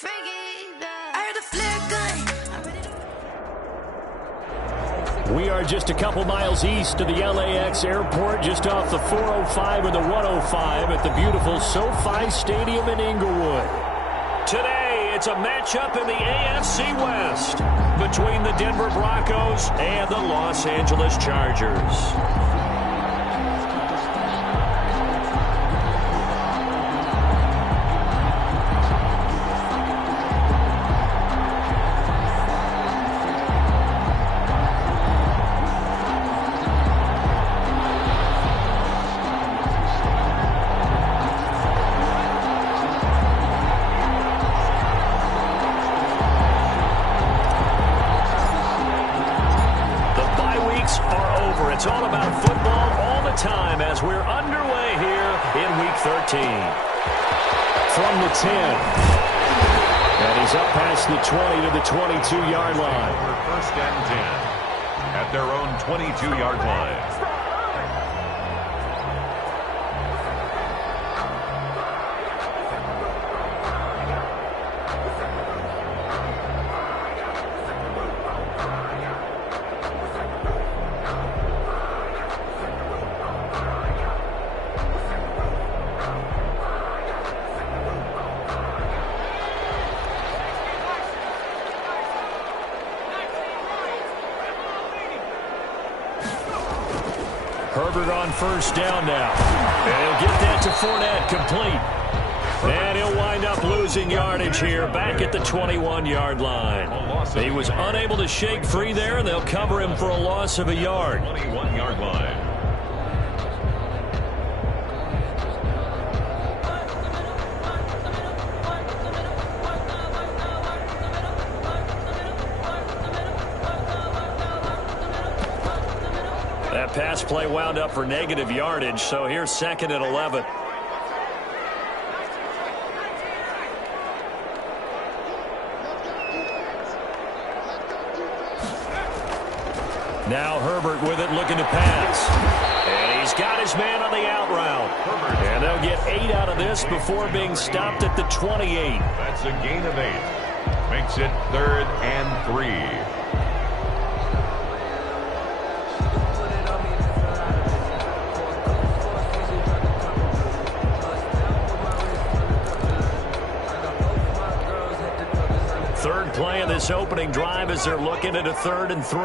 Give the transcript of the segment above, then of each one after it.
We are just a couple miles east of the LAX airport, just off the 405 and the 105 at the beautiful SoFi Stadium in Inglewood. Today, it's a matchup in the AFC West between the Denver Broncos and the Los Angeles Chargers. It's all about football all the time as we're underway here in Week 13. From the 10. And he's up past the 20 to the 22-yard line. First and 10 at their own 22-yard line. Herbert on first down now. And he'll get that to Fournette, complete. And he'll wind up losing yardage here back at the 21-yard line. He was unable to shake free there, and they'll cover him for a loss of a yard. 21-yard line. That pass play wound up for negative yardage, so here's second and 11. Now Herbert with it, looking to pass. And he's got his man on the out route. And they'll get 8 out of this before being stopped at the 28. That's a gain of 8. Makes it 3rd and 3. Third play of this opening drive as they're looking at a 3rd and 3.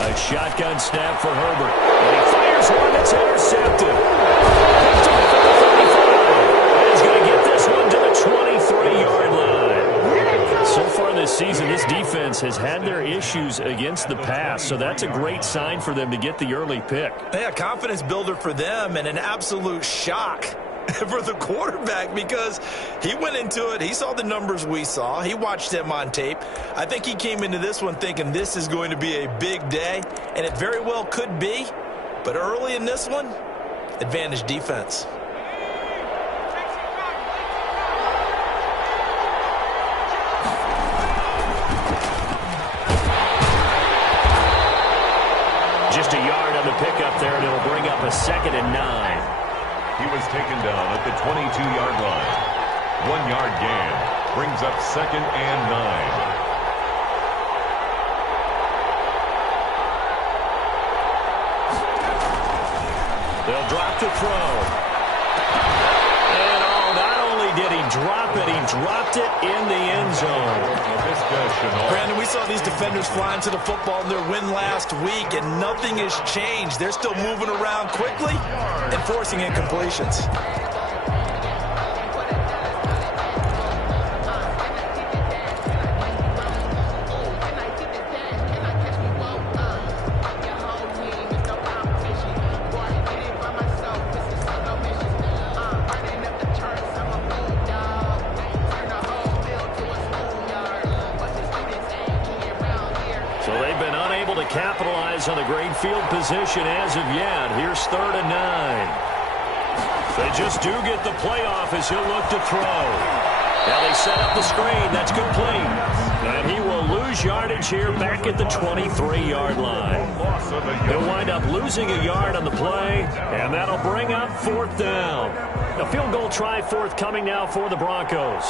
A shotgun snap for Herbert. And he fires one that's intercepted. Picked off at the 35. And he's going to get this one to the 23-yard line. So far this season, this defense has had their issues against the pass, so that's a great sign for them to get the early pick. Yeah, confidence builder for them and an absolute shock for the quarterback because he went into it. He saw the numbers we saw. He watched them on tape. I think he came into this one thinking this is going to be a big day, and it very well could be. But early in this one, advantage defense. Just a yard on the pickup there, and it'll bring up a 2nd and 9. He was taken down at the 22-yard line. 1-yard gain brings up 2nd and 9. They'll drop to throw. And not only did he drop it, he dropped it in the end zone. Brandon, we saw these defenders flying to the football in their win last week, and nothing has changed. They're still moving around quickly and forcing incompletions. Capitalize on the great field position as of yet. Here's 3rd and 9. They just do get the playoff as he'll look to throw. Now they set up the screen. That's complete. And he will lose lose yardage here back at the 23-yard line. They'll wind up losing a yard on the play, and that'll bring up fourth down. A field goal try forthcoming now for the Broncos.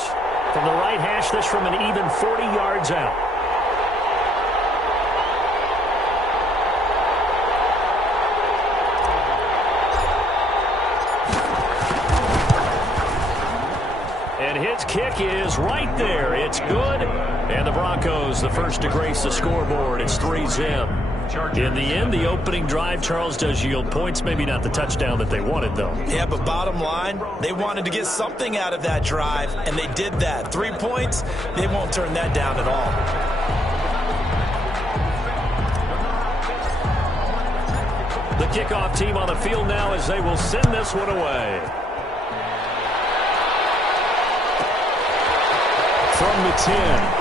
From the right hash, this from an even 40 yards out. And his kick is right there. It's good. And the Broncos, the first to grace the scoreboard. It's 3-zip. In the end, the opening drive, Charles, does yield points. Maybe not the touchdown that they wanted, though. Yeah, but bottom line, they wanted to get something out of that drive, and they did that. 3 points, they won't turn that down at all. The kickoff team on the field now as they will send this one away. From the 10.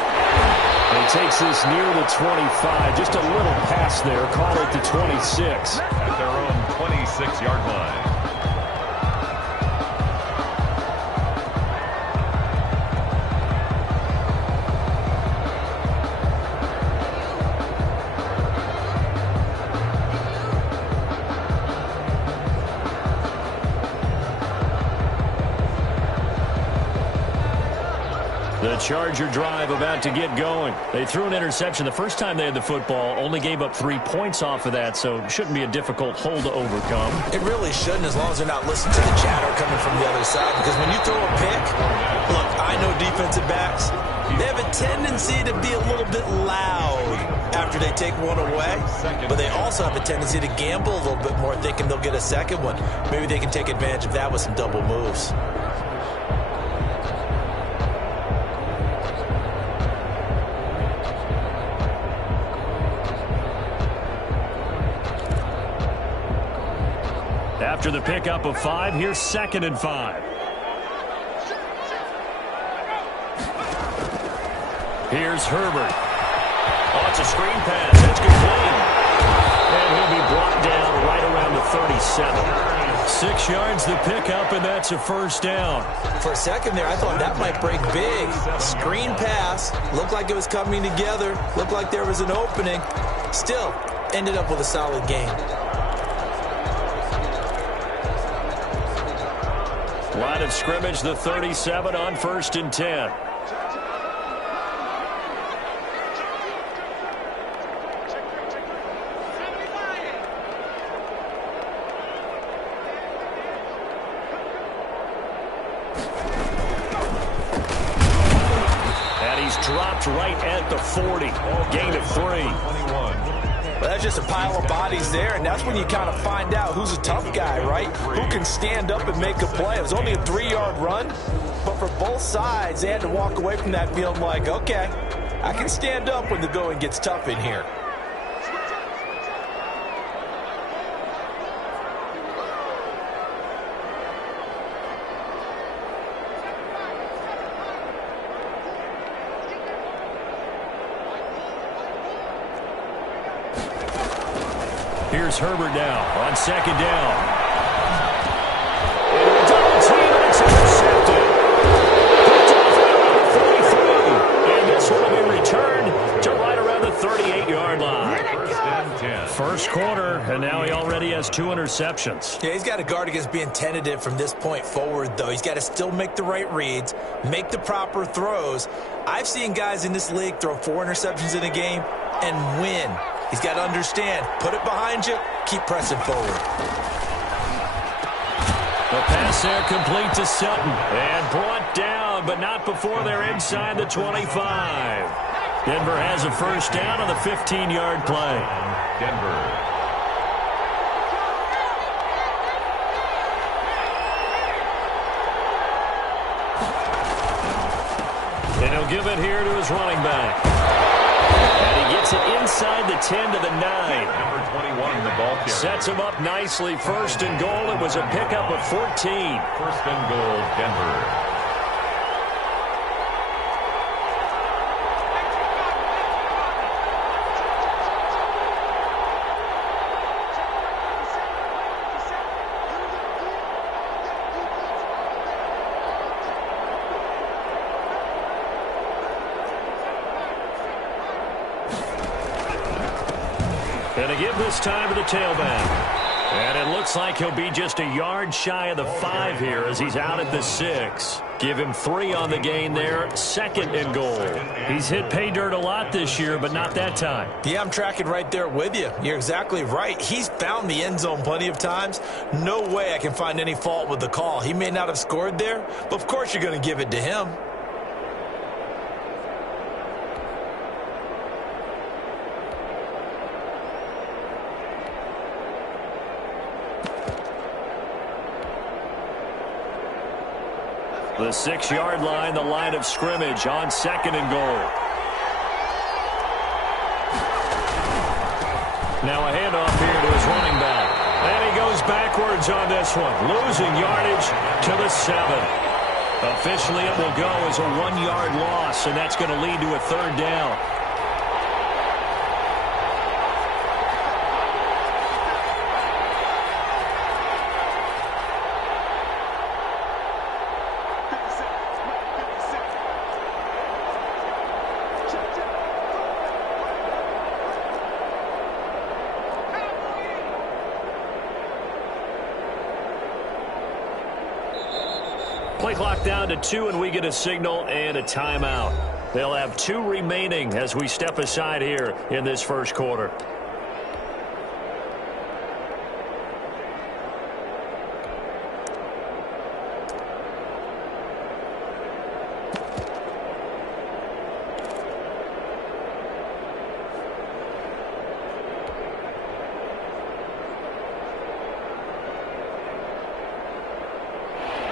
And he takes this near the 25. Just a little pass there. Call it the 26. At their own 26-yard line. The Charger drive about to get going. They threw an interception the first time they had the football, only gave up 3 points off of that, so shouldn't be a difficult hole to overcome. It really shouldn't, as long as they're not listening to the chatter coming from the other side, because when you throw a pick, look, I know defensive backs, they have a tendency to be a little bit loud after they take one away, but they also have a tendency to gamble a little bit more, thinking they'll get a second one. Maybe they can take advantage of that with some double moves. After the pickup of 5, here's 2nd and 5. Here's Herbert. Oh, it's a screen pass. That's complete. And he'll be brought down right around the 37. 6 yards the pickup, and that's a first down. For a second there, I thought that might break big. Screen pass. Looked like it was coming together. Looked like there was an opening. Still, ended up with a solid game. Line of scrimmage, the 37 on 1st and 10. And he's dropped right at the 40. Gain of 3. Well, that's just a pile of bodies there, and that's when you kind of find out who's a tough guy, right? Who can stand up and make a play. It was only a 3-yard run, but for both sides, they had to walk away from that field like, okay, I can stand up when the going gets tough in here. Here's Herbert now on 2nd down. Double team, and it's intercepted. Picked off right around the 43. And this one will be returned to right around the 38-yard line. 1st and 10. First quarter, and now he already has 2 interceptions. Yeah, he's got to guard against being tentative from this point forward, though. He's got to still make the right reads, make the proper throws. I've seen guys in this league throw 4 interceptions in a game and win. He's got to understand, put it behind you, keep pressing forward. The pass there complete to Sutton. And brought down, but not before they're inside the 25. Denver has a first down on the 15-yard play. Denver. And he'll give it here to his running back. And he gets it inside the 10 to the 9. Number 21, the ball carrier. Sets him up nicely. 1st and goal. It was a pickup of 14. 1st and goal, Denver. And to give this time to the tailback. And it looks like he'll be just a yard shy of the 5 here as he's out at the 6. Give him 3 on the gain there, 2nd and goal. He's hit pay dirt a lot this year, but not that time. Yeah, I'm tracking right there with you. You're exactly right. He's found the end zone plenty of times. No way I can find any fault with the call. He may not have scored there, but of course you're going to give it to him. The 6-yard line, the line of scrimmage on 2nd and goal. Now a handoff here to his running back. And he goes backwards on this one, losing yardage to the 7. Officially, it will go as a 1-yard loss, and that's going to lead to a 3rd down. Play clock down to 2, and we get a signal and a timeout. They'll have 2 remaining as we step aside here in this first quarter.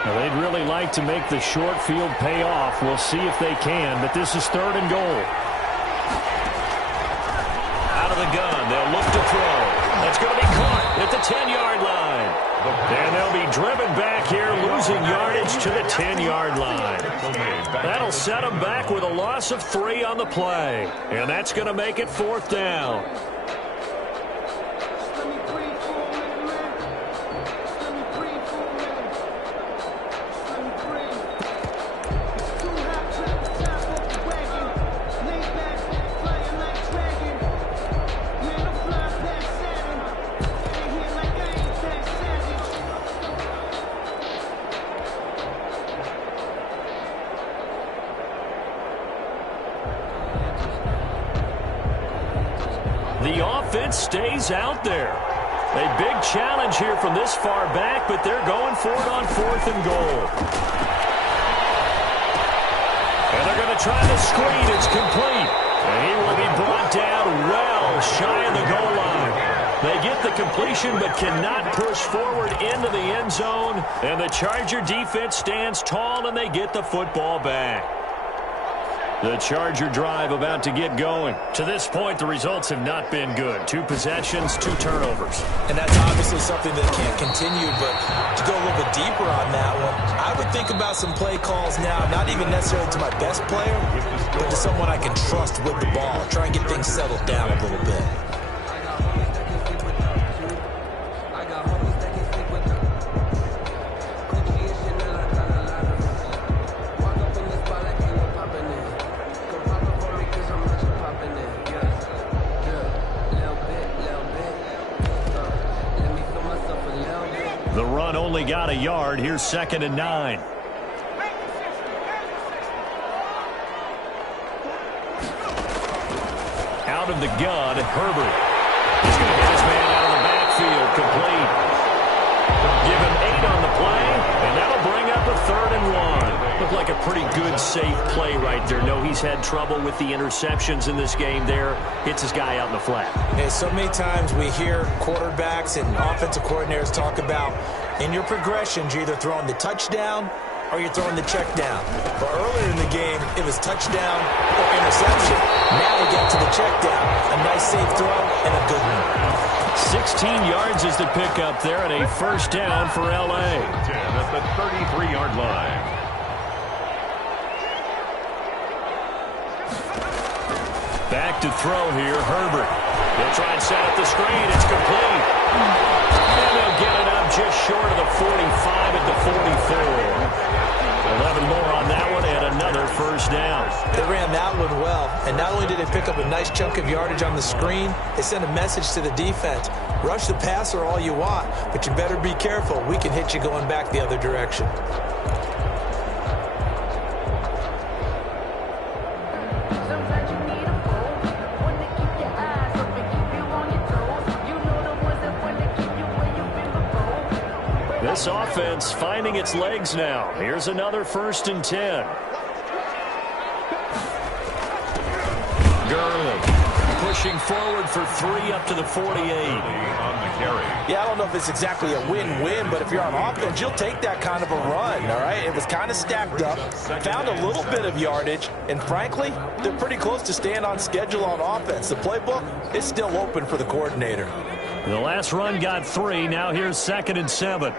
They'd really like to make the short field pay off. We'll see if they can, but this is 3rd and goal. Out of the gun, they'll look to throw. That's going to be caught at the 10-yard line. And they'll be driven back here, losing yardage to the 10-yard line. That'll set them back with a loss of 3 on the play. And that's going to make it 4th down. The offense stays out there. A big challenge here from this far back, but they're going for it on 4th and goal. And they're going to try the screen. It's complete. And he will be brought down well shy of the goal line. They get the completion but cannot push forward into the end zone. And the Charger defense stands tall, and they get the football back. The Charger drive about to get going. To this point, the results have not been good. 2 possessions, 2 turnovers. And that's obviously something that can't continue, but to go a little bit deeper on that one, I would think about some play calls now, not even necessarily to my best player, but to someone I can trust with the ball. Try and get things settled down a little bit. The run only got a yard. Here's 2nd and 9. Out of the gun, Herbert. He's going to get his man out of the backfield, complete. Give him 8 on the play, and that'll bring up a 3rd and 1. Looked like a pretty good, safe play right there. No, he's had trouble with the interceptions in this game there. Hits his guy out in the flat. Hey, so many times we hear quarterbacks and offensive coordinators talk about in your progressions, you're either throwing the touchdown or you're throwing the check down. But earlier in the game, it was touchdown or interception. Now we get to the check down. A nice safe throw and a good one. 16 yards is the pickup there, and a 1st down for L.A. 10 at the 33-yard line. Back to throw here, Herbert. They'll try and set up the screen. It's complete. And they'll get it up just short of the 45 at the 44. 11 more on that one, and another first down. They ran that one well, and not only did they pick up a nice chunk of yardage on the screen, they sent a message to the defense. Rush the passer all you want, but you better be careful. We can hit you going back the other direction. This offense finding its legs now. Here's another 1st and 10. Gurley pushing forward for 3 up to the 48. On the carry. Yeah, I don't know if it's exactly a win-win, but if you're on offense, you'll take that kind of a run, all right? It was kind of stacked up, found a little bit of yardage, and frankly, they're pretty close to staying on schedule on offense. The playbook is still open for the coordinator. The last run got 3. Now here's 2nd and 7.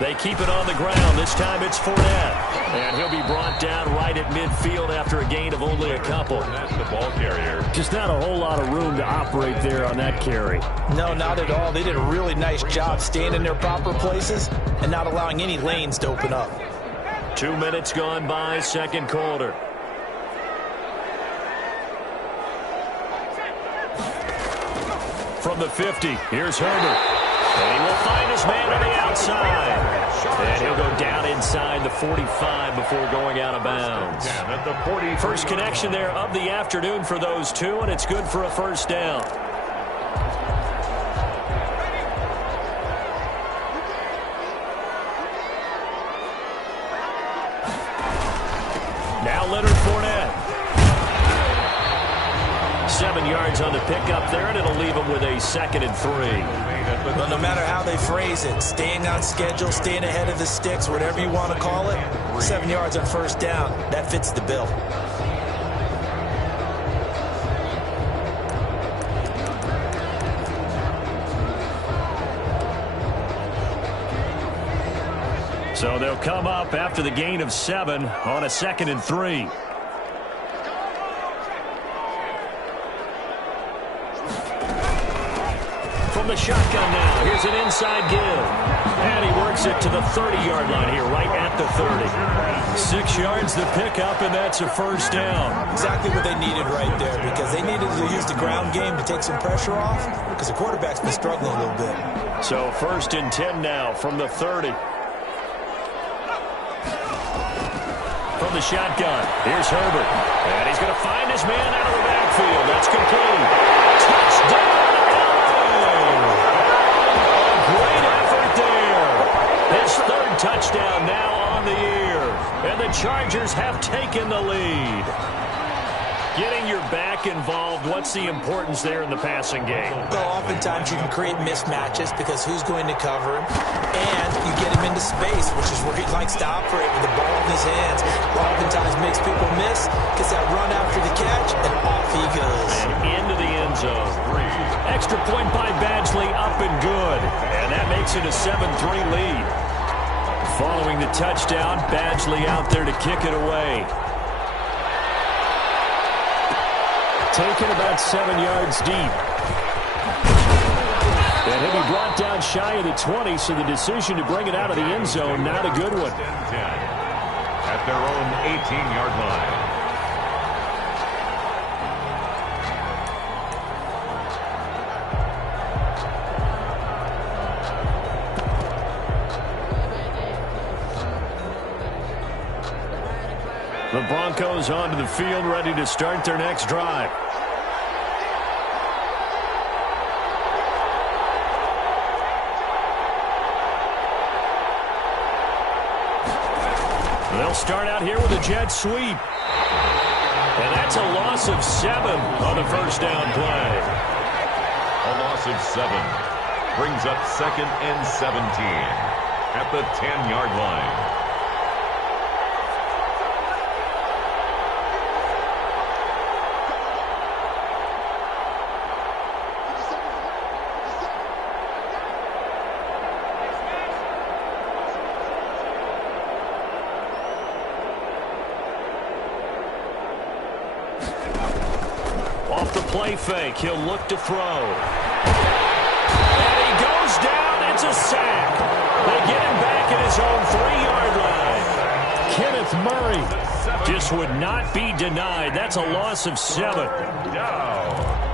They keep it on the ground. This time it's Fournette. And he'll be brought down right at midfield after a gain of only a couple. That's the ball carrier. Just not a whole lot of room to operate there on that carry. No, not at all. They did a really nice job staying in their proper places and not allowing any lanes to open up. 2 minutes gone by, 2nd quarter. From the 50, here's Herbert. And he will find his man on the outside. And he'll go down inside the 45 before going out of bounds. First connection there of the afternoon for those two, and it's good for a 1st down. Now Leonard Fournette. 7 yards on the pickup there, and it'll leave him with a 2nd and 3. But no matter how they phrase it, staying on schedule, staying ahead of the sticks, whatever you want to call it, 7 yards on 1st down, that fits the bill. So they'll come up after the gain of 7 on a 2nd and 3. From the shotgun now, here's an inside give. And he works it to the 30-yard line here, right at the 30. 6 yards the pickup, and that's a 1st down. Exactly what they needed right there, because they needed to use the ground game to take some pressure off, because the quarterback's been struggling a little bit. So 1st and 10 now from the 30. From the shotgun, here's Herbert. And he's going to find his man out of the backfield. That's complete. Touchdown! Great effort there. His 3rd touchdown now on the year. And the Chargers have taken the lead. Getting your back involved, what's the importance there in the passing game? Well, oftentimes you can create mismatches because who's going to cover him, and you get him into space, which is where he likes to operate with the ball in his hands. Oftentimes makes people miss, gets that run after the catch, and off he goes. And into the end zone. Extra point by Badgley, up and good. And that makes it a 7-3 lead. Following the touchdown, Badgley out there to kick it away. Taken about 7 yards deep. And he'll be brought down shy of the 20, so the decision to bring it out of the end zone, not a good one. At their own 18-yard line. The Broncos onto the field, ready to start their next drive. They'll start out here with a jet sweep. And that's a loss of 7 on the 1st down play. A loss of 7 brings up 2nd and 17 at the 10-yard line. Off the play fake, he'll look to throw. And he goes down, it's a sack. They get him back back at his own 3-yard line. Kenneth Murray Just would not be denied. That's a loss of 7. Down.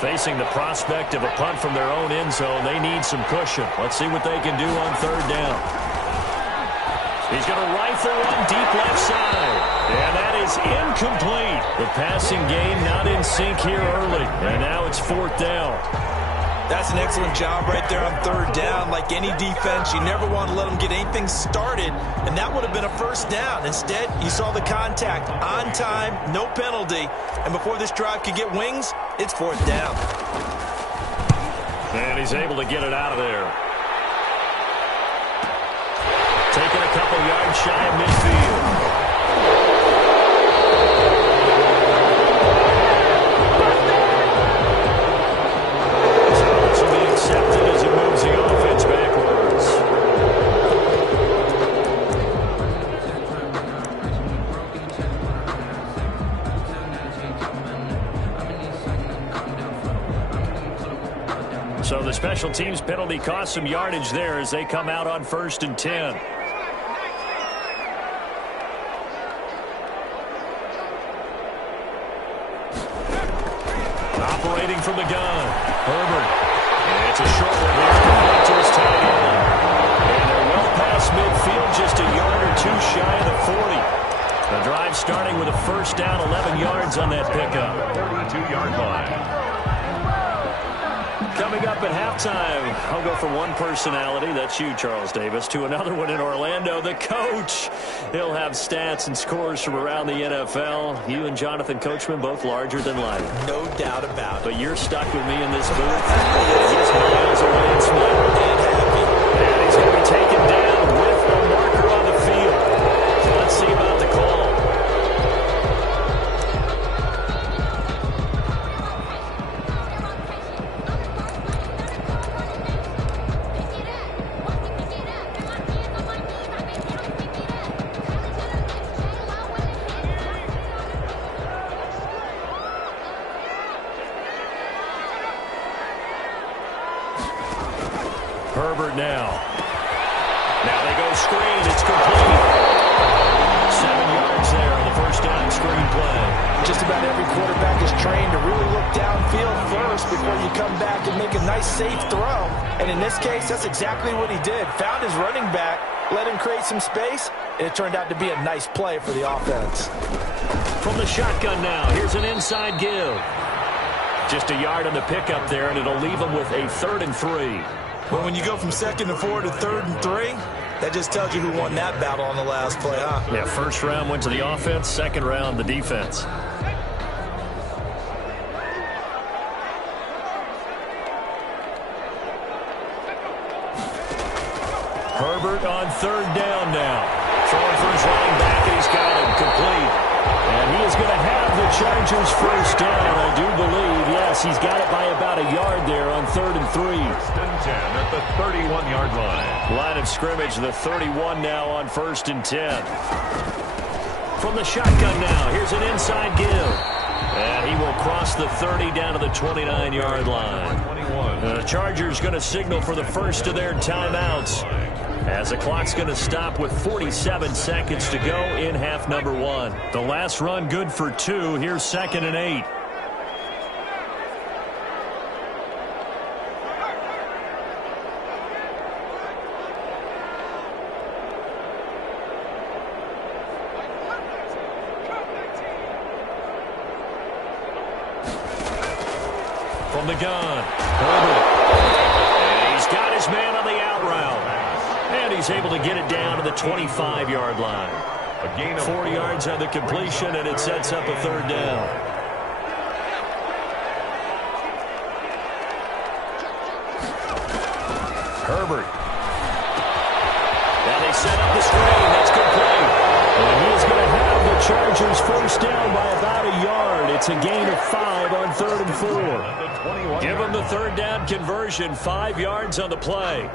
Facing the prospect of a punt from their own end zone, they need some cushion. Let's see what they can do on 3rd down. He's going to rifle one deep left side. And that is incomplete. The passing game not in sync here early. And now it's 4th down. That's an excellent job right there on 3rd down. Like any defense, you never want to let them get anything started, and that would have been a 1st down. Instead, you saw the contact on time, no penalty, and before this drive could get wings, it's 4th down. And he's able to get it out of there. Taking a couple yards shy of midfield. Accepted as it moves the offense backwards. So the special teams penalty cost some yardage there as they come out on 1st and 10. Operating from the gun, Herbert. It's a short one here, complete to his tight end. And they're well past midfield, just a yard or 2 shy of the 40. The drive starting with a 1st down, 11 yards on that pickup. 32-yard line. Coming up at halftime, I'll go from one personality, that's you, Charles Davis, to another one in Orlando, the coach. He'll have stats and scores from around the NFL. You and Jonathan Coachman both larger than life. No doubt about it. But you're stuck with me in this booth. He's miles away and smiling. And happy. And he's going to be taken down with a marker on the field. So let's see about the call. Herbert now. Now they go screen. It's complete. 7 yards there on the 1st down screen play. Just about every quarterback is trained to really look downfield first before you come back and make a nice, safe throw. And in this case, that's exactly what he did. Found his running back, let him create some space, and it turned out to be a nice play for the offense. From the shotgun now, here's an inside give. Just a yard on the pickup there, and it'll leave him with a 3rd and 3. Well, when you go from 2nd and 4 to 3rd and 3, that just tells you who won that battle on the last play, huh? Yeah, 1st round went to the offense, 2nd round the defense. Herbert on 3rd down now. Throwing for his running back, and he's got him complete. And he is going to have the Chargers 1st down, I do believe. Yes, he's got it by about a yard there on 3rd and 3. 1st and 10 at the 31-yard line. Line of scrimmage, the 31 now on 1st and 10. From the shotgun now, here's an inside give. And he will cross the 30 down to the 29-yard line. 21. The Chargers going to signal for the first of their timeouts, as the clock's going to stop with 47 seconds to go in half number 1. The last run good for 2. Here's 2nd and 8. From the gun, Herbert. And he's got his man on the out route. And he's able to get it down to the 25-yard line. A gain of 4 yards on the completion, and it sets up a 3rd down. Herbert. Now they set up the screen. That's complete. And he is going to have the first down by about a yard. It's a gain of 5 on 3rd and 4. Give them the third down conversion, 5 yards on the play.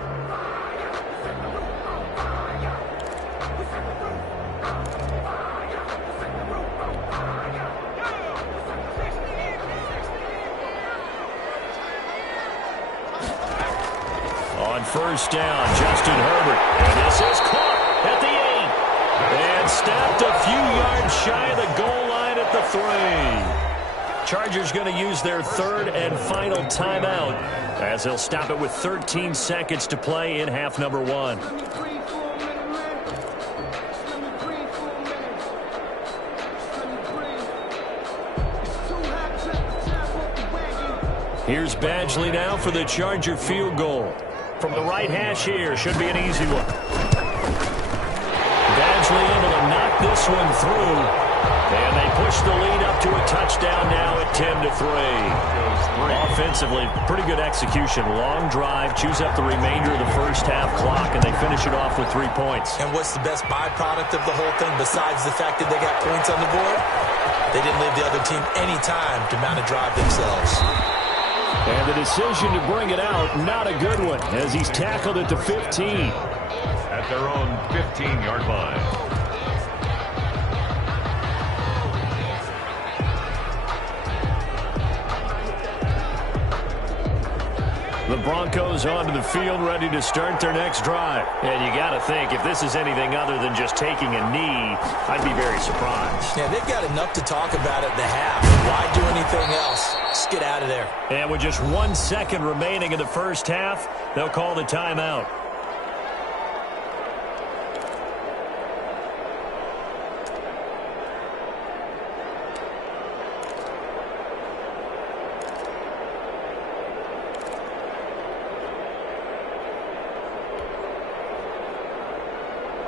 On first down, Justin Herbert. And this is caught at the 8. And snapped a few yards shy of the goal line at the 3. Chargers going to use their third and final timeout as they'll stop it with 13 seconds to play in half number 1. Here's Badgley now for the Charger field goal. From the right hash here, should be an easy one. Badgley able to knock this one through. And they push the lead up to a touchdown now at 10-3. Offensively, pretty good execution. Long drive, chews up the remainder of the first half clock, and they finish it off with 3 points. And what's the best byproduct of the whole thing besides the fact that they got points on the board? They didn't leave the other team any time to mount a drive themselves. And the decision to bring it out, not a good one, as he's tackled at the 15. At their own 15-yard line. The Broncos onto the field, ready to start their next drive. And you got to think, if this is anything other than just taking a knee, I'd be very surprised. Yeah, they've got enough to talk about at the half. Why do anything else? Just get out of there. And with just 1 second remaining in the first half, they'll call the timeout.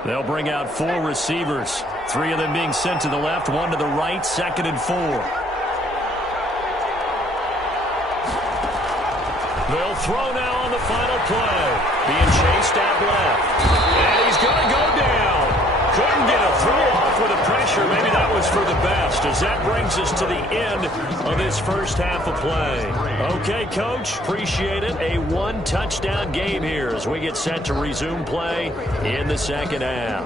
They'll bring out 4 receivers. 3 of them being sent to the left, 1 to the right, 2nd and 4. They'll throw now on the final play. Being chased out left. And he's going to go down. Couldn't get a throw off with the pressure. Maybe that was for the best, as that brings us to the end of this first half of play. Okay, Coach, appreciate it. A 1-touchdown game here as we get set to resume play in the second half.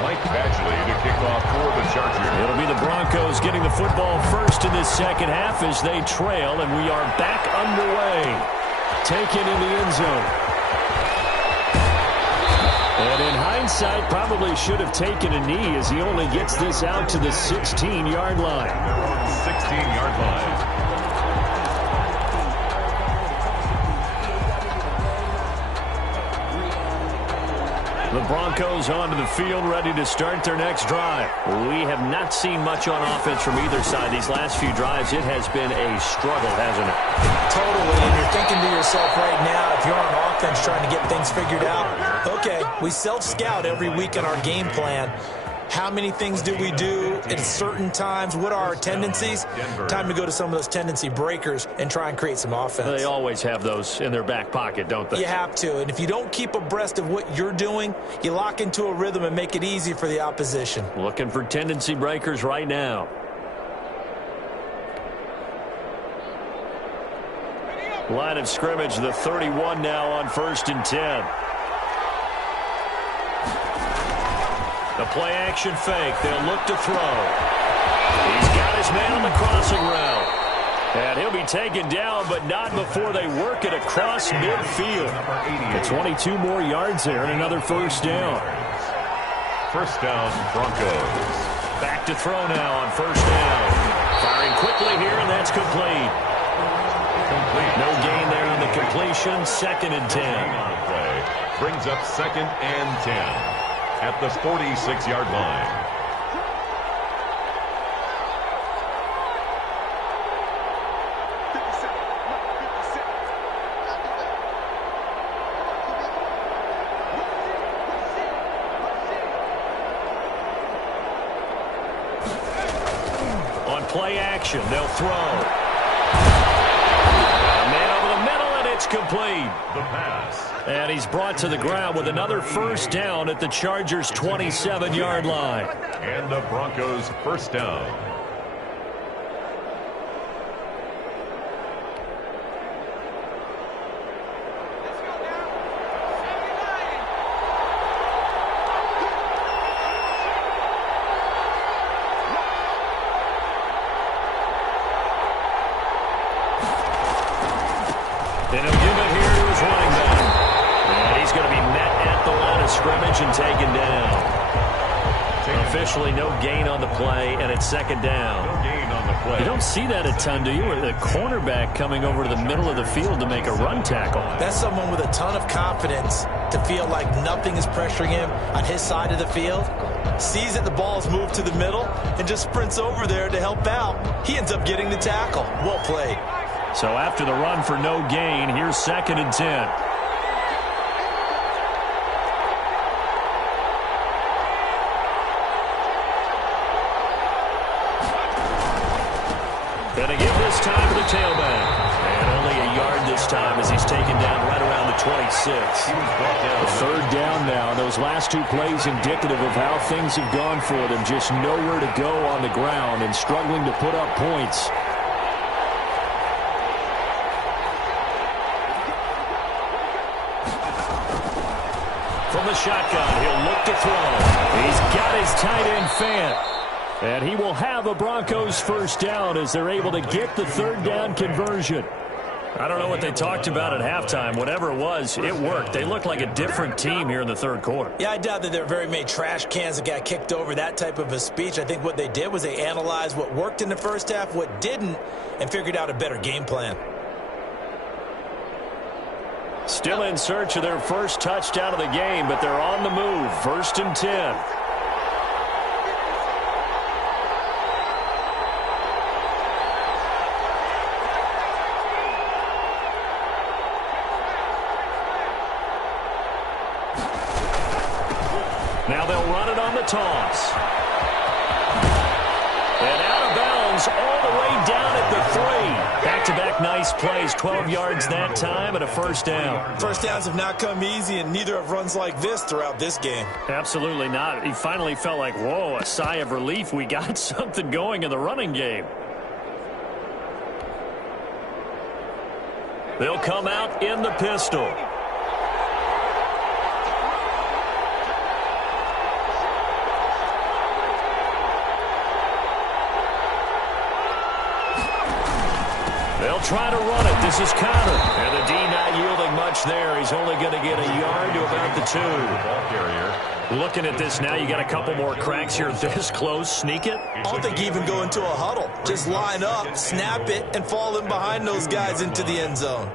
Mike Badgley to kick off for the Chargers. It'll be the Broncos getting the football first in this second half as they trail, and we are back underway. Taken in the end zone. And in hindsight, probably should have taken a knee as he only gets this out to the 16-yard line. 16-yard line. The Broncos onto the field, ready to start their next drive. We have not seen much on offense from either side. These last few drives, it has been a struggle, hasn't it? Totally, and you're thinking to yourself right now, if you're on offense trying to get things figured out, okay, we self-scout every week in our game plan. How many things do we do at certain times? What are our tendencies? Time to go to some of those tendency breakers and try and create some offense. They always have those in their back pocket, don't they? You have to, and if you don't keep abreast of what you're doing, you lock into a rhythm and make it easy for the opposition. Looking for tendency breakers right now. Line of scrimmage, the 31 now on 1st and 10. The play-action fake. They'll look to throw. He's got his man on the crossing route. And he'll be taken down, but not before they work it across midfield. The 22 more yards there and another first down. First down, Broncos. Back to throw now on first down. Firing quickly here, and that's complete. No gain there on the completion. 2nd and 10. On the play. Brings up 2nd and 10. At the 46-yard line. On play action, they'll throw. A man over the middle, and Pitch complete. The pass. And he's brought to the ground with another first down at the Chargers' 27-yard line. And the Broncos first down. And he'll give it here to his running back. And he's going to be met at the line of scrimmage and taken down. Officially no gain on the play, and it's second down. No gain on the play. You don't see that a ton, do you? With the cornerback coming over to the middle of the field to make a run tackle. That's someone with a ton of confidence to feel like nothing is pressuring him on his side of the field. Sees that the ball's moved to the middle and just sprints over there to help out. He ends up getting the tackle. Well played. So after the run for no gain, here's 2nd and 10. Going to give this time to the tailback. And only a yard this time as he's taken down right around the 26. He was brought down. Third down now. Those last two plays indicative of how things have gone for them. Just nowhere to go on the ground and struggling to put up points. From the shotgun, he'll look to throw. He's got his tight end Fant. And he will have a Broncos first down as they're able to get the third down conversion. I don't know what they talked about at halftime. Whatever it was, it worked. They looked like a different team here in the third quarter. Yeah, I doubt that there are very many trash cans that got kicked over, that type of a speech. I think what they did was they analyzed what worked in the first half, what didn't, and figured out a better game plan. Still in search of their first touchdown of the game, but they're on the move. 1st and 10. Now they'll run it on the toss. And out of bounds all the way down at the 3. Back-to-back nice plays. 12 yards that time and a first down. First downs have not come easy, and neither have runs like this throughout this game. Absolutely not. He finally felt like, whoa, a sigh of relief. We got something going in the running game. They'll come out in the pistol. They'll try to run it. This is Connor. And the D not yielding much there. He's only going to get a yard to about the 2. Ball carrier. Looking at this now, you got a couple more cracks here this close. Sneak it. I don't think you even go into a huddle. Just line up, snap it, and fall in behind those guys into the end zone.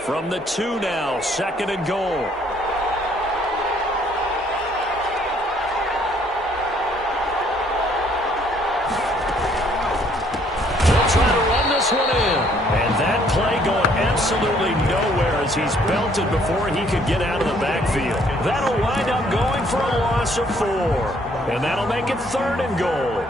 From the 2 now, 2nd and goal. They'll try to run this one in. And that play going absolutely nowhere as he's belted before he could get out of the backfield. That'll wind up going for a loss of 4. And that'll make it 3rd and goal.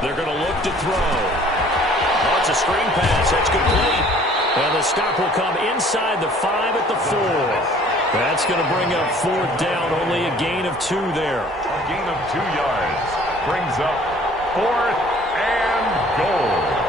They're going to look to throw. Oh, it's a screen pass. That's complete. And the stop will come inside the 5 at the 4. That's going to bring up 4th down. Only a gain of 2 there. A gain of 2 yards. Brings up 4th and goal.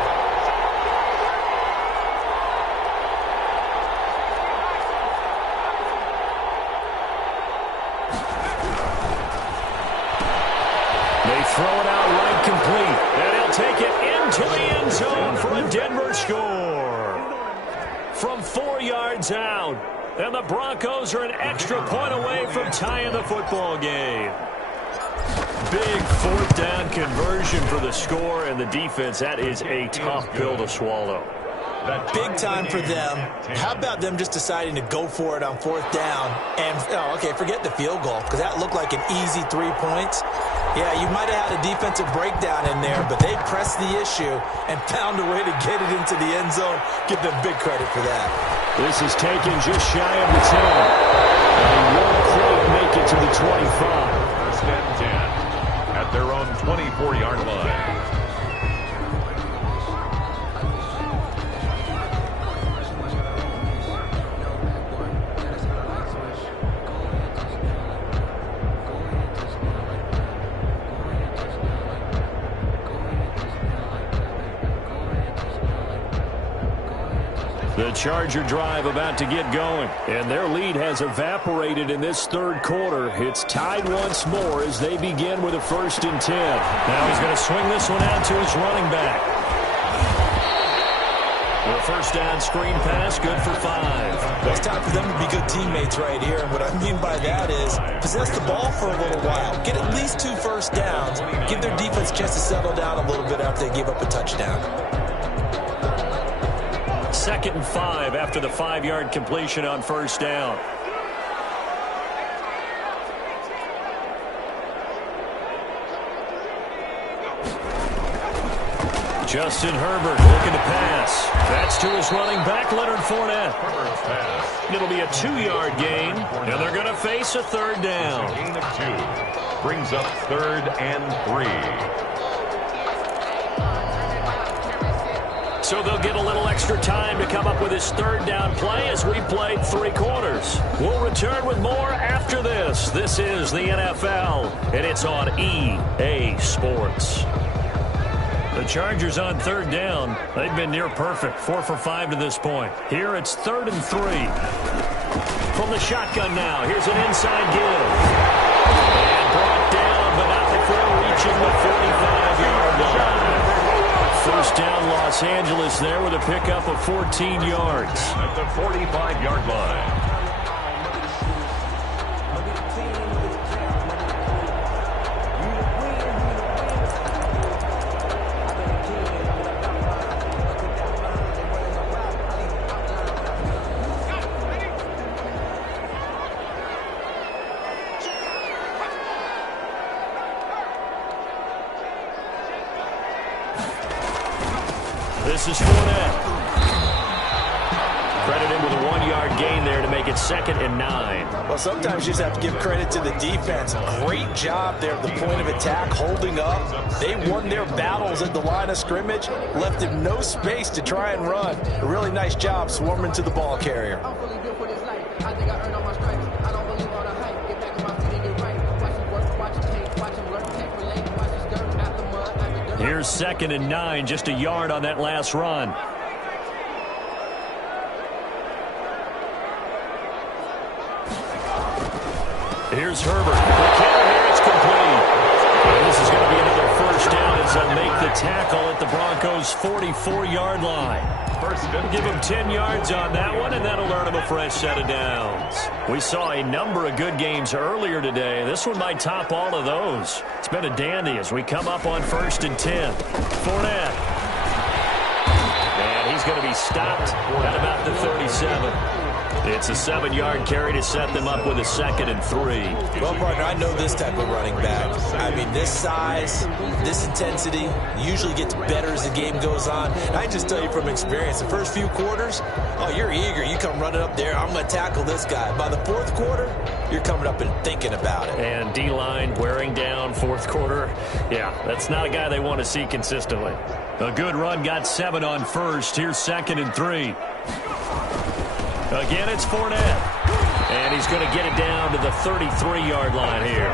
They throw it out right complete. And he'll take it into the end zone for a Denver score. From 4 yards out, And the Broncos are an extra point away from tying the football game. Big fourth down conversion for the score, and the defense, that is a tough pill to swallow. Big time for them. How about them just deciding to go for it on fourth down? And, forget the field goal, because that looked like an easy 3 points. Yeah, you might have had a defensive breakdown in there, but they pressed the issue and found a way to get it into the end zone. Give them big credit for that. This is taken just shy of the 10. And he won't quite make it to the 25. First and 10 at their own 24-yard line. The Charger drive about to get going, and their lead has evaporated in this third quarter. It's tied once more as they begin with a 1st and 10. Now he's going to swing this one out to his running back. The first down screen pass, good for 5. It's time for them to be good teammates right here, and what I mean by that is possess the ball for a little while, get at least 2 first downs, give their defense a chance to settle down a little bit after they give up a touchdown. 2nd and 5 after the 5-yard completion on first down. Justin Herbert looking to pass. That's to his running back, Leonard Fournette. Herbert's pass. It'll be a 2-yard gain, and they're going to face a 3rd down. Gain of 2. Brings up 3rd and 3. So they'll get a little extra time to come up with his 3rd down play as we played 3 quarters. We'll return with more after this. This is the NFL, and it's on EA Sports. The Chargers on 3rd down. They've been near perfect, 4 for 5 to this point. Here it's 3rd and 3. From the shotgun now, here's an inside give. And brought down, but not before reaching the 45-yard line. First down, Los Angeles there with a pickup of 14 yards. At the 45-yard line. This is Fournette. Credit him with a 1-yard gain there to make it 2nd and 9. Well, sometimes you just have to give credit to the defense. Great job there at the point of attack, holding up. They won their battles at the line of scrimmage, left him no space to try and run. A really nice job swarming to the ball carrier. Here's 2nd and 9, just a yard on that last run. Here's Herbert. The counter here, it's complete. And this is going to be another first down as they'll make the tackle at the Broncos' 44-yard line. Give him 10 yards on that one, and that'll earn him a fresh set of downs. We saw a number of good games earlier today. This one might top all of those. It's been a dandy as we come up on 1st and 10. Fournette. And he's going to be stopped at about the 37. It's a 7-yard carry to set them up with a 2nd and 3. Well, partner, I know this type of running back. I mean, this size, this intensity usually gets better as the game goes on. And I just tell you from experience, the first few quarters, oh, you're eager. You come running up there, I'm going to tackle this guy. By the 4th quarter, you're coming up and thinking about it. And D-line wearing down 4th quarter. Yeah, that's not a guy they want to see consistently. A good run got 7 on 1st. Here's 2nd and 3. Again, it's Fournette. And he's going to get it down to the 33-yard line here.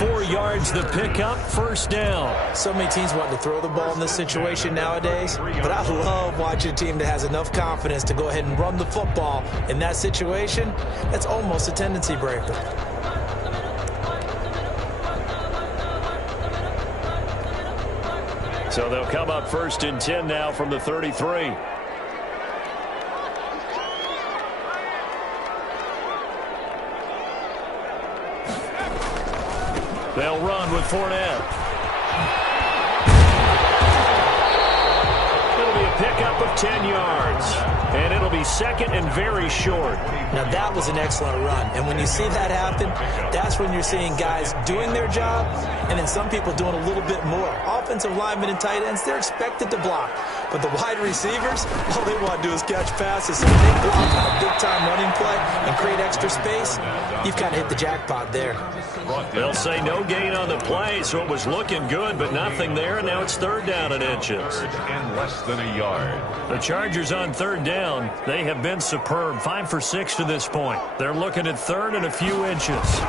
4 yards the pickup, first down. So many teams want to throw the ball in this situation nowadays, but I love watching a team that has enough confidence to go ahead and run the football. In that situation, that's almost a tendency breaker. So they'll come up 1st and 10 now from the 33. They'll run with Fournette. It'll be a pickup of 10 yards. And it'll be second and very short. Now, that was an excellent run. And when you see that happen, that's when you're seeing guys doing their job and then some people doing a little bit more. Offensive linemen and tight ends, they're expected to block. But the wide receivers, all they want to do is catch passes. So when they block on a big-time running play and create extra space, you've kind of hit the jackpot there. They'll say no gain on the play, so it was looking good, but nothing there, and now it's third down and inches. And less than a yard. The Chargers on third down. They have been superb, 5 for 6 to this point. They're looking at third and a few inches.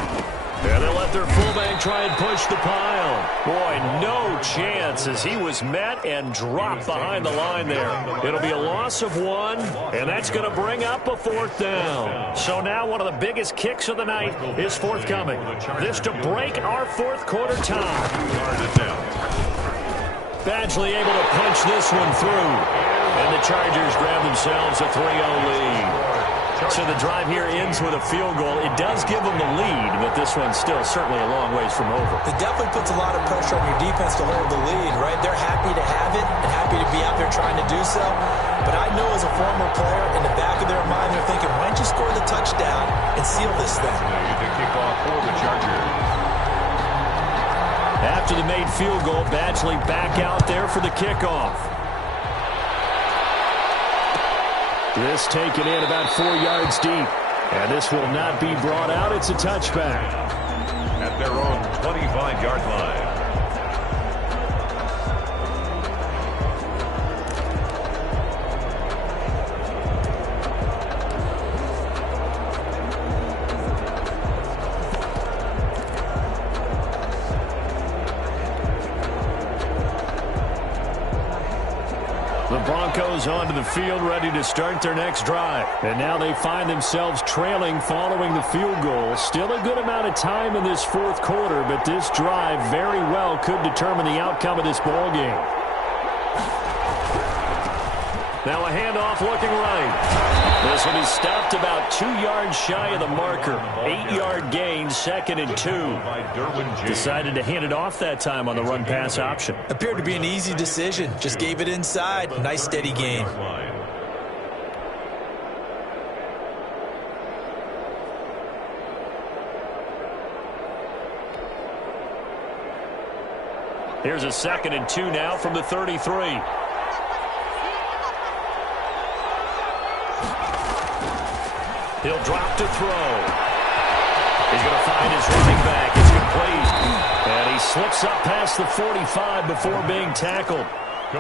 And they'll let their fullback try and push the pile. Boy, no chance as he was met and dropped behind the line there. It'll be a loss of 1, and that's going to bring up a fourth down. So now one of the biggest kicks of the night is forthcoming. This to break our fourth quarter tie. Badgley able to punch this one through. And the Chargers grab themselves a 3-0 lead. So the drive here ends with a field goal. It does give them the lead, but this one's still certainly a long ways from over. It definitely puts a lot of pressure on your defense to hold the lead, right? They're happy to have it and happy to be out there trying to do so. But I know as a former player, in the back of their mind, they're thinking, why don't you score the touchdown and seal this thing? The kickoff for the Chargers. After the made field goal, Badgley back out there for the kickoff. This taken in about 4 yards deep. And this will not be brought out. It's a touchback. At their own 25-yard line. The Broncos onto the field, ready to start their next drive. And now they find themselves trailing following the field goal. Still a good amount of time in this fourth quarter, but this drive very well could determine the outcome of this ball game. Now a handoff looking right. This one is stopped about 2 yards shy of the marker. 8-yard gain, 2nd and 2. Decided to hand it off that time on the run-pass option. Appeared to be an easy decision. Just gave it inside. Nice, steady gain. Here's a 2nd and 2 now from the 33. He'll drop to throw. He's going to find his running back. It's complete. And he slips up past the 45 before being tackled.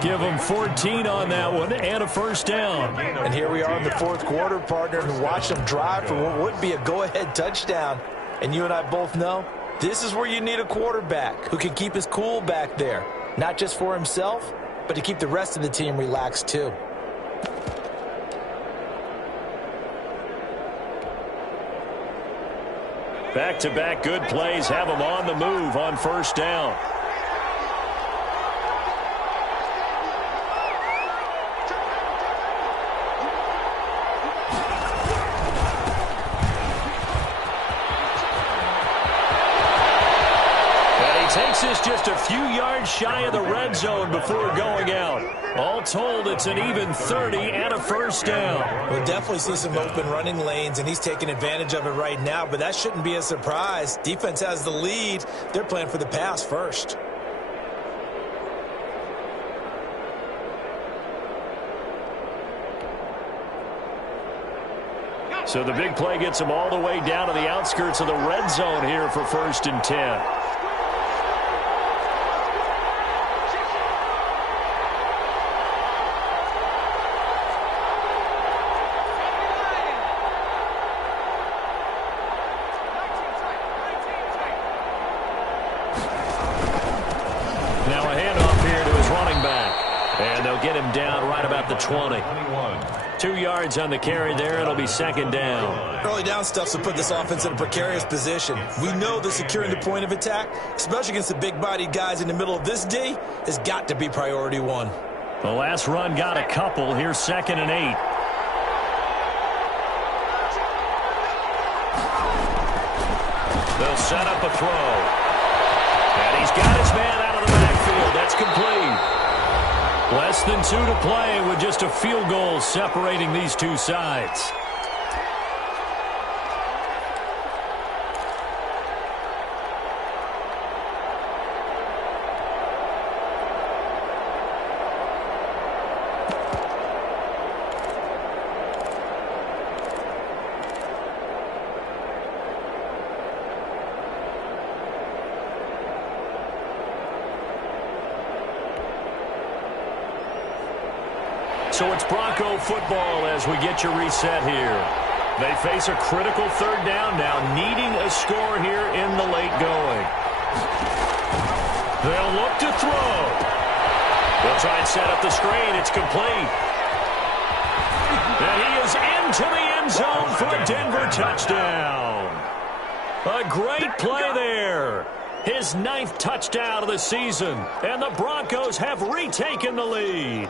Give him 14 on that one and a first down. And here we are in the fourth quarter, partner, and watch them drive for what would be a go-ahead touchdown. And you and I both know this is where you need a quarterback who can keep his cool back there. Not just for himself, but to keep the rest of the team relaxed too. Back-to-back good plays have them on the move on first down. And he takes this just a few yards shy of the red zone before going out. All told, it's an even 30 and a first down. We'll definitely see some open running lanes, and he's taking advantage of it right now, but that shouldn't be a surprise. Defense has the lead. They're playing for the pass first. So the big play gets them all the way down to the outskirts of the red zone here for 1st and 10. Now a handoff here to his running back. And they'll get him down right about the 20. 2 yards on the carry there. It'll be 2nd down. Early down stuff's to put this offense in a precarious position. We know that securing the point of attack, especially against the big-bodied guys in the middle of this D, has got to be priority one. The last run got a couple. Here's 2nd and 8. They'll set up a throw. got his man out of the backfield. That's complete. Less than 2 to play with just a field goal separating these two sides. So it's Bronco football as we get your reset here. They face a critical third down now, needing a score here in the late going. They'll look to throw. They'll try and set up the screen. It's complete. And he is into the end zone for a Denver touchdown. A great play there. His 9th touchdown of the season. And the Broncos have retaken the lead.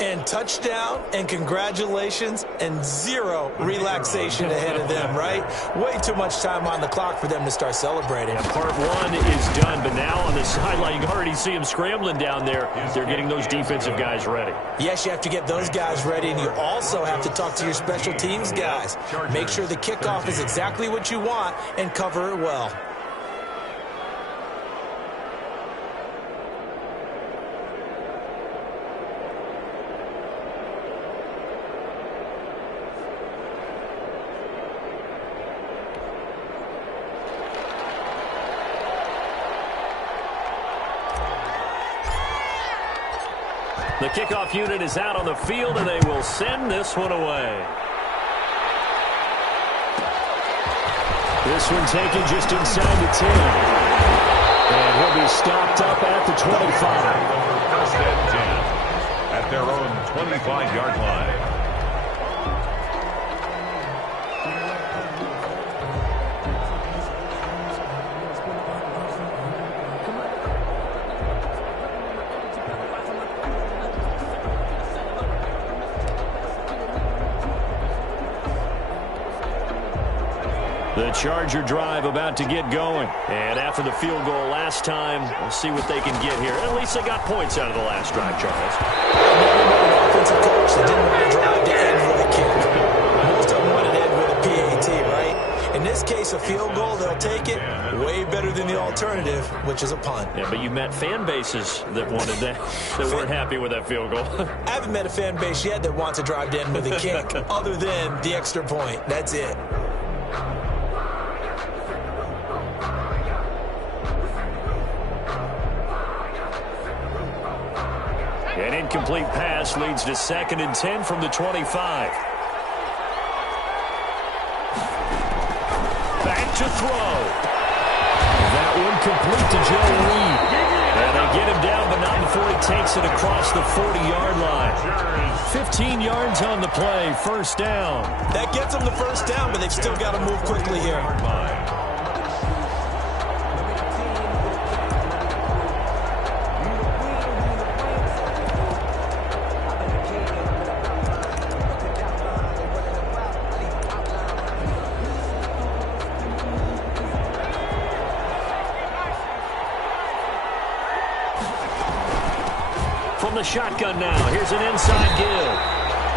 And touchdown, and congratulations, and 0 relaxation ahead of them, right? Way too much time on the clock for them to start celebrating. Yeah, part 1 is done, but now on the sideline, you can already see them scrambling down there. They're getting those defensive guys ready. Yes, you have to get those guys ready, and you also have to talk to your special teams guys. Make sure the kickoff is exactly what you want and cover it well. The kickoff unit is out on the field, and they will send this one away. This one taken just inside the 10. And he'll be stopped up at the 25. First and 10 at their own 25-yard line. The Charger drive about to get going. And after the field goal last time, we'll see what they can get here. At least they got points out of the last drive, Charles. Offensive coach that didn't want to drive to end with a kick. Most of them wanted to end with a PAT, right? In this case, a field goal, they'll take it. Way better than the alternative, which is a punt. Yeah, but you met fan bases that wanted that, that weren't happy with that field goal. I haven't met a fan base yet that wants to drive to end with a kick, other than the extra point. That's it. An incomplete pass leads to 2nd and 10 from the 25. Back to throw. That one complete to Joe Reed. And they get him down, but not before he takes it across the 40-yard line. 15 yards on the play, first down. That gets them the first down, but they've still got to move quickly here. From the shotgun now, here's an inside give.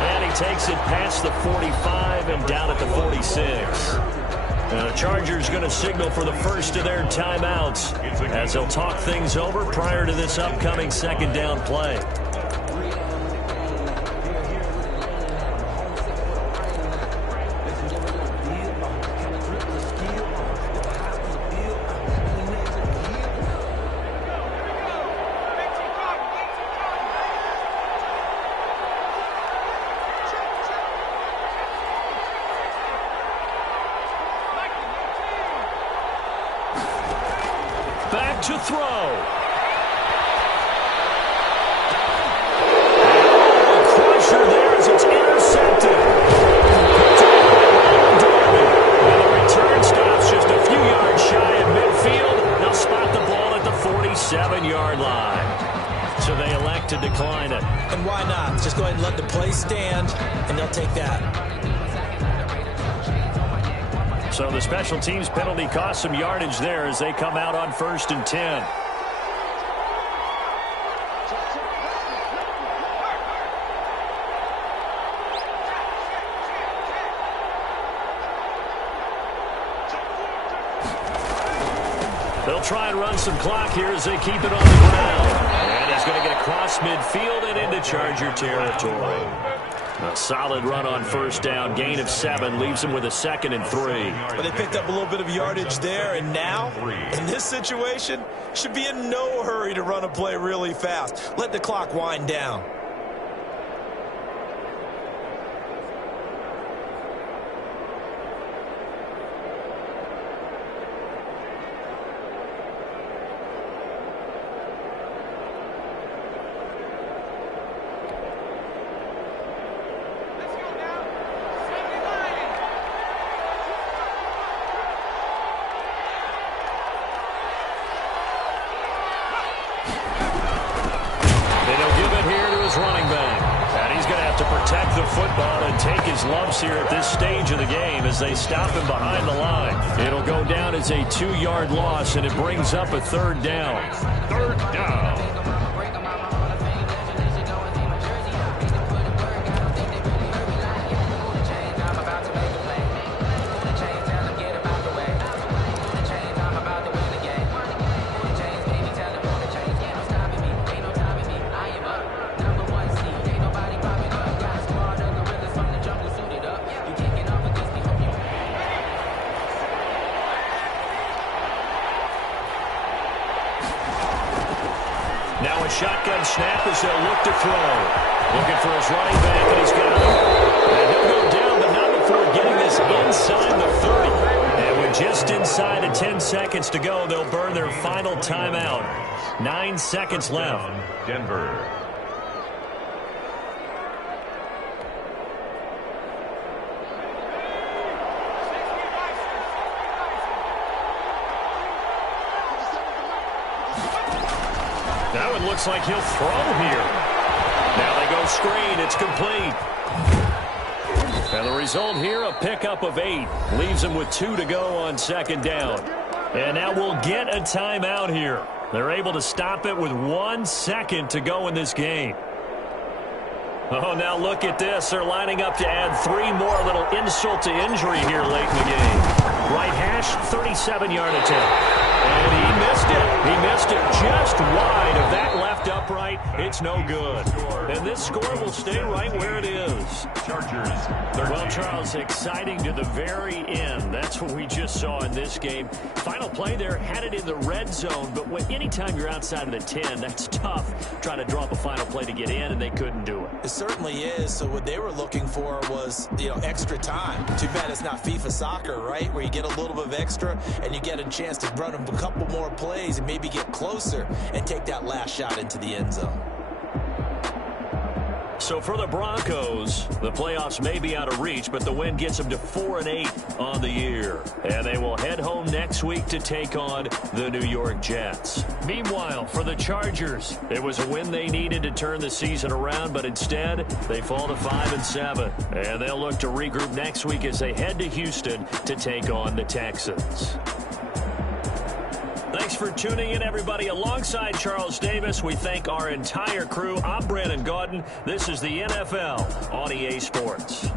And he takes it past the 45 and down at the 46. The Chargers going to signal for the first of their timeouts as they'll talk things over prior to this upcoming 2nd down play. Back to throw. A crusher there as it's intercepted. And the return stops just a few yards shy of midfield. They'll spot the ball at the 47-yard line. So they elect to decline it. And why not? Just go ahead and let the play stand, and they'll take that. So the special teams penalty cost some yardage there as they come out on 1st and 10. They'll try and run some clock here as they keep it on the ground. And he's going to get across midfield and into Charger territory. A solid run on 1st down. Gain of 7 leaves him with a 2nd and 3. But they picked up a little bit of yardage there, and now, in this situation, should be in no hurry to run a play really fast. Let the clock wind down. Running back. And he's going to have to protect the football and take his lumps here at this stage of the game as they stop him behind the line. It'll go down as a 2-yard loss, and it brings up a 3rd down. 3rd down. Now a shotgun snap as they'll look to throw. Looking for his running back, and he's got it. And he'll go down, but not before getting this inside the 30. And with just inside of 10 seconds to go, they'll burn their final timeout. 9 seconds left. Denver. Now it looks like he'll throw here. Now they go screen. It's complete. And the result here, a pickup of 8. Leaves him with 2 to go on 2nd down. And now we'll get a timeout here. They're able to stop it with 1 second to go in this game. Oh, now look at this. They're lining up to add 3 more. Little insult to injury here late in the game. Right hash, 37-yard attempt. And he missed it. He missed it just wide of that left upright. It's no good. And this score will stay right where it is. Chargers. Well, Charles, exciting to the very end. That's what we just saw in this game. Final play there, had it in the red zone. But anytime you're outside of the 10, that's tough. Trying to draw up a final play to get in, and they couldn't do it. It certainly is. So what they were looking for was, extra time. Too bad it's not FIFA soccer, right? Where you get a little bit of extra, and you get a chance to run a couple more plays and maybe get closer and take that last shot into the end zone. So for the Broncos, the playoffs may be out of reach, but the win gets them to 4-8 on the year. And they will head home next week to take on the New York Jets. Meanwhile, for the Chargers, it was a win they needed to turn the season around, but instead they fall to 5-7. And they'll look to regroup next week as they head to Houston to take on the Texans. Thanks for tuning in, everybody. Alongside Charles Davis, we thank our entire crew. I'm Brandon Gaudin. This is the NFL on EA Sports.